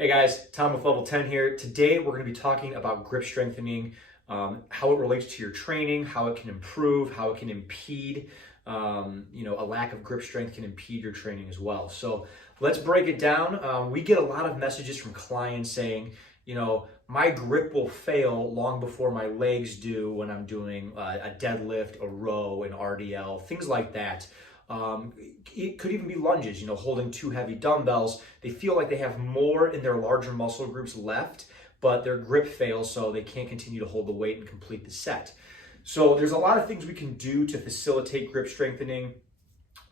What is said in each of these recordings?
Hey guys, Tom with Level 10 here. Today we're going to be talking about grip strengthening, how it relates to your training, how it can improve, how it can impede, a lack of grip strength can impede your training as well. So let's break it down. We get a lot of messages from clients saying, my grip will fail long before my legs do when I'm doing a deadlift, a row, an RDL, things like that. It could even be lunges, holding two heavy dumbbells. They feel like they have more in their larger muscle groups left, but their grip fails, so they can't continue to hold the weight and complete the set. So there's a lot of things we can do to facilitate grip strengthening.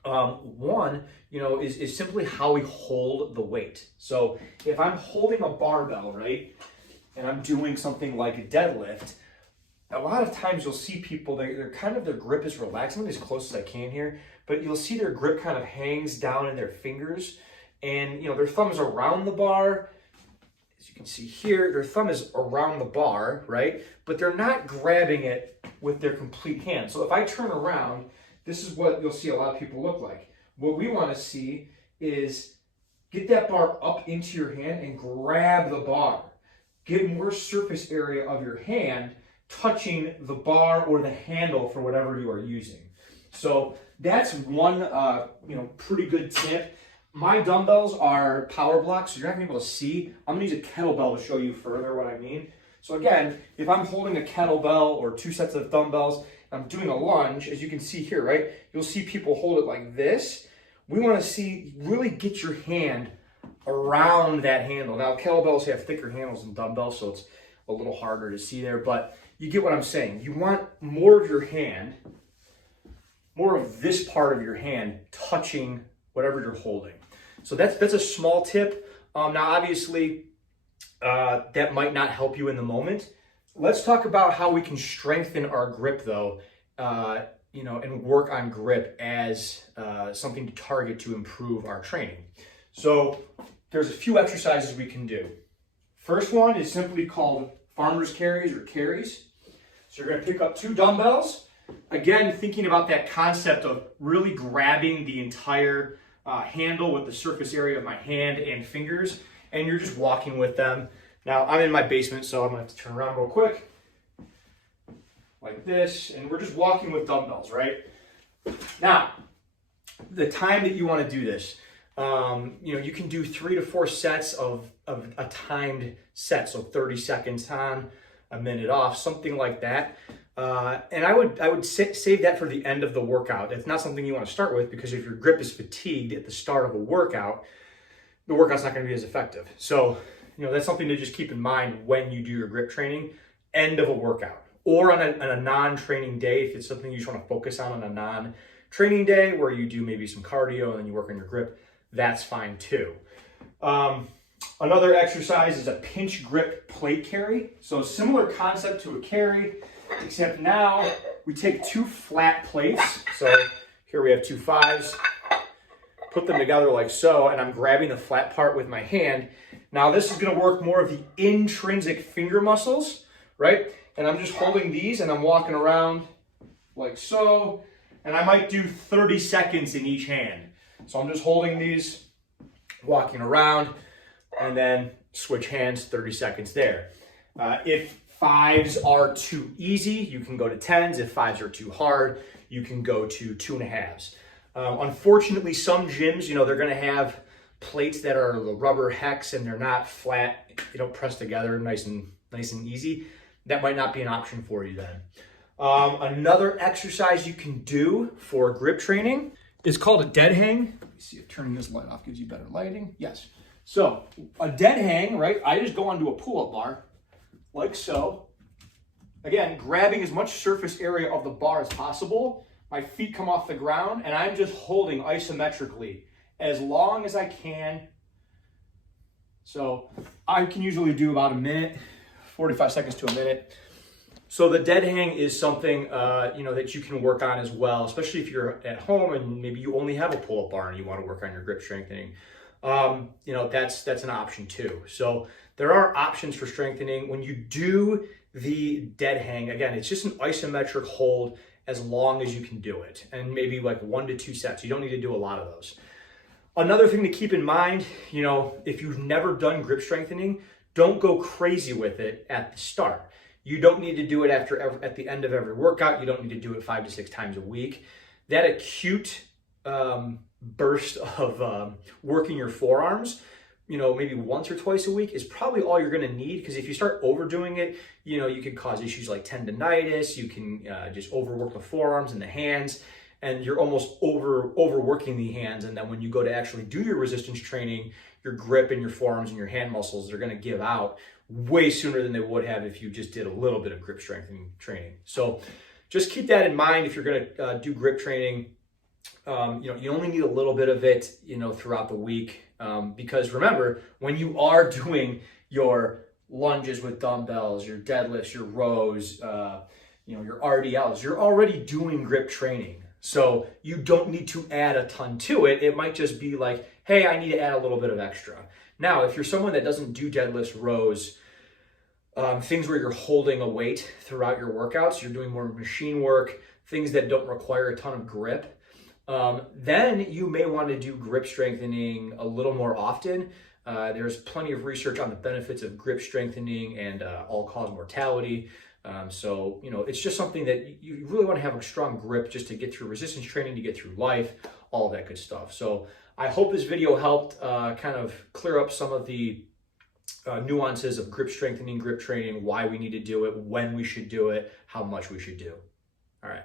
One, is simply how we hold the weight. So if I'm holding a barbell, right, and I'm doing something like a deadlift, a lot of times you'll see people, their grip is relaxed. I'm gonna be as close as I can here, but you'll see their grip kind of hangs down in their fingers, and their thumb is around the bar. As you can see here, their thumb is around the bar, right? But they're not grabbing it with their complete hand. So if I turn around, this is what you'll see a lot of people look like. What we want to see is get that bar up into your hand and grab the bar. Get more surface area of your hand touching the bar or the handle for whatever you are using. So that's one pretty good tip. My dumbbells are power blocks, so you're not gonna be able to see. I'm gonna use a kettlebell to show you further what I mean. So again, if I'm holding a kettlebell or two sets of dumbbells, I'm doing a lunge, as you can see here, right? You'll see people hold it like this. We wanna see, really get your hand around that handle. Now, kettlebells have thicker handles than dumbbells, so it's a little harder to see there, but you get what I'm saying. You want more of your hand, more of this part of your hand touching whatever you're holding. So that's a small tip. Now, obviously, that might not help you in the moment. Let's talk about how we can strengthen our grip, though, and work on grip as something to target to improve our training. So there's a few exercises we can do. First one is simply called farmer's carries or carries. So you're going to pick up two dumbbells. Again, thinking about that concept of really grabbing the entire handle with the surface area of my hand and fingers, and you're just walking with them. Now, I'm in my basement, so I'm going to have to turn around real quick, like this, and we're just walking with dumbbells, right? Now, the time that you want to do this, you can do 3 to 4 sets of a timed set, so 30 seconds on, a minute off, something like that. And I would save that for the end of the workout. It's not something you want to start with, because if your grip is fatigued at the start of a workout, the workout's not going to be as effective. So, that's something to just keep in mind when you do your grip training, end of a workout. Or on a non-training day, if it's something you just want to focus on a non-training day where you do maybe some cardio and then you work on your grip, that's fine too. Another exercise is a pinch grip plate carry. So similar concept to a carry, except now we take two flat plates. So here we have two 5s, put them together like so, and I'm grabbing the flat part with my hand. Now this is gonna work more of the intrinsic finger muscles, right? And I'm just holding these and I'm walking around like so, and I might do 30 seconds in each hand. So I'm just holding these, walking around, and then switch hands, 30 seconds there. If 5s are too easy, you can go to 10s. If 5s are too hard, you can go to 2.5s. Unfortunately, some gyms, they're gonna have plates that are the rubber hex and they're not flat, they don't press together nice and easy. That might not be an option for you then. Another exercise you can do for grip training is called a dead hang. Let me see if turning this light off gives you better lighting. Yes. So a dead hang, right? I just go onto a pull-up bar, like so. Again, grabbing as much surface area of the bar as possible. My feet come off the ground, and I'm just holding isometrically as long as I can. So I can usually do about a minute, 45 seconds to a minute. So the dead hang is something that you can work on as well, especially if you're at home and maybe you only have a pull-up bar and you want to work on your grip strengthening. That's an option too. So there are options for strengthening. When you do the dead hang, again, it's just an isometric hold as long as you can do it, and maybe like 1 to 2 sets. You don't need to do a lot of those. Another thing to keep in mind, if you've never done grip strengthening, don't go crazy with it at the start. You don't need to do it at the end of every workout. You don't need to do it 5 to 6 times a week. That acute burst of working your forearms, maybe once or twice a week is probably all you're going to need, because if you start overdoing it, you can cause issues like tendonitis. You can just overwork the forearms and the hands, and you're almost overworking the hands. And then when you go to actually do your resistance training, your grip and your forearms and your hand muscles, they're going to give out way sooner than they would have if you just did a little bit of grip strengthening training. So just keep that in mind if you're going to do grip training. You only need a little bit of it, throughout the week. Because remember, when you are doing your lunges with dumbbells, your deadlifts, your rows, your RDLs, you're already doing grip training. So you don't need to add a ton to it. It might just be like, hey, I need to add a little bit of extra. Now, if you're someone that doesn't do deadlifts, rows, things where you're holding a weight throughout your workouts, you're doing more machine work, things that don't require a ton of grip, then you may want to do grip strengthening a little more often. There's plenty of research on the benefits of grip strengthening and all-cause mortality. So it's just something that you really want to have a strong grip just to get through resistance training, to get through life, all of that good stuff. So I hope this video helped kind of clear up some of the nuances of grip strengthening, grip training, why we need to do it, when we should do it, how much we should do. All right.